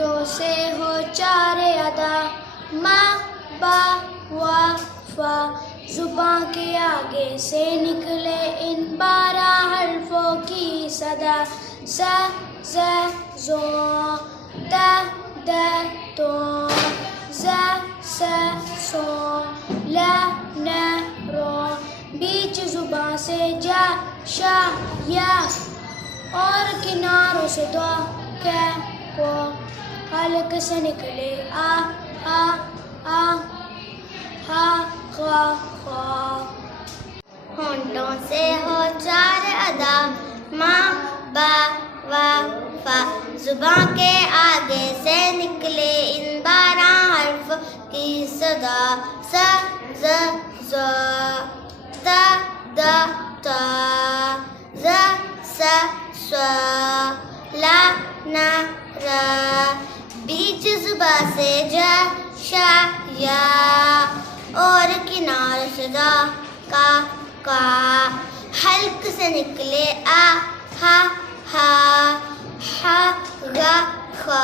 ہونٹوں سے ہو چار ادا، ما با وا فا، زباں کے آگے سے نکلے ان 12 حرفوں کی صدا، سا ز زو، تا د تو، ز س سو، لا ن رو، بیچ زباں سے جا شا یا، اور کناروں سے دو کے کو، حلق سے نکلے آ آ آ، ہا خا خا، ہونٹوں سے ہو چار ادا، ما با وا فا، زباں کے آگے سے نکلے ان 12 حرف کی صدا، سا ز زو، تا د تو، ز س سو، لا ن ر، بیچ زباں سے جا شا یا، اور کناروں سے دا کا، حلق سے نکلے آ ہا ہا، ہا غا خا،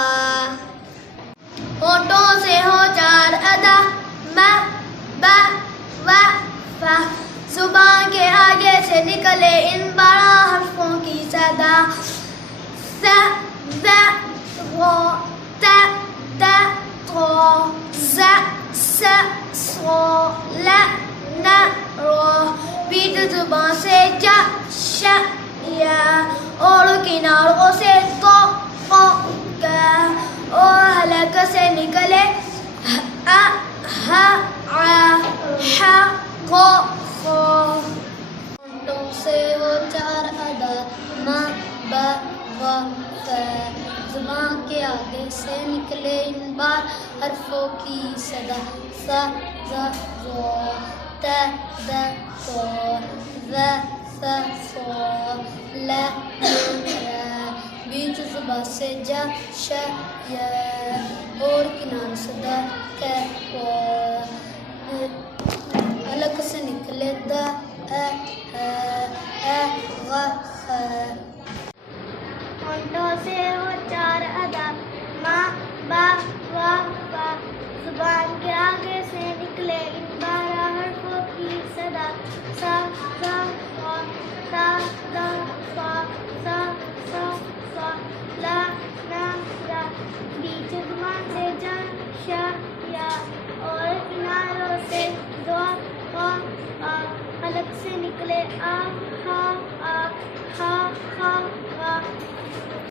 ہونٹوں سے ہو چار ادا، ما با وا فا، زباں کے آگے سے نکلے ان 12 حرفوں کی صدا، س ز رو، ت د تو، ز س سو، لا ن رو، بیچ زباں سے جا شا یا، اور کناروں سے تو کا، اور حلق سے نکلے آ ہا آ، ہا خو خو، ہونٹوں سے ہو چار ادا، ما با وا فا، زباں کے آگے سے نکلے ان 12 حرفوں کی صدا، سا ز زو، تا د تو، ز س سو، لا ن ر، بیچ زباں سے جا شا یا، اور کناروں سے دا کے کو، حلق سے نکلے دا ا غ خ، ہونٹوں سے ہو چار ادا، ما با وا فا، زبان کے آگے سے نکلے ان 12 حرفوں کی صدا، سا ز سو، تا د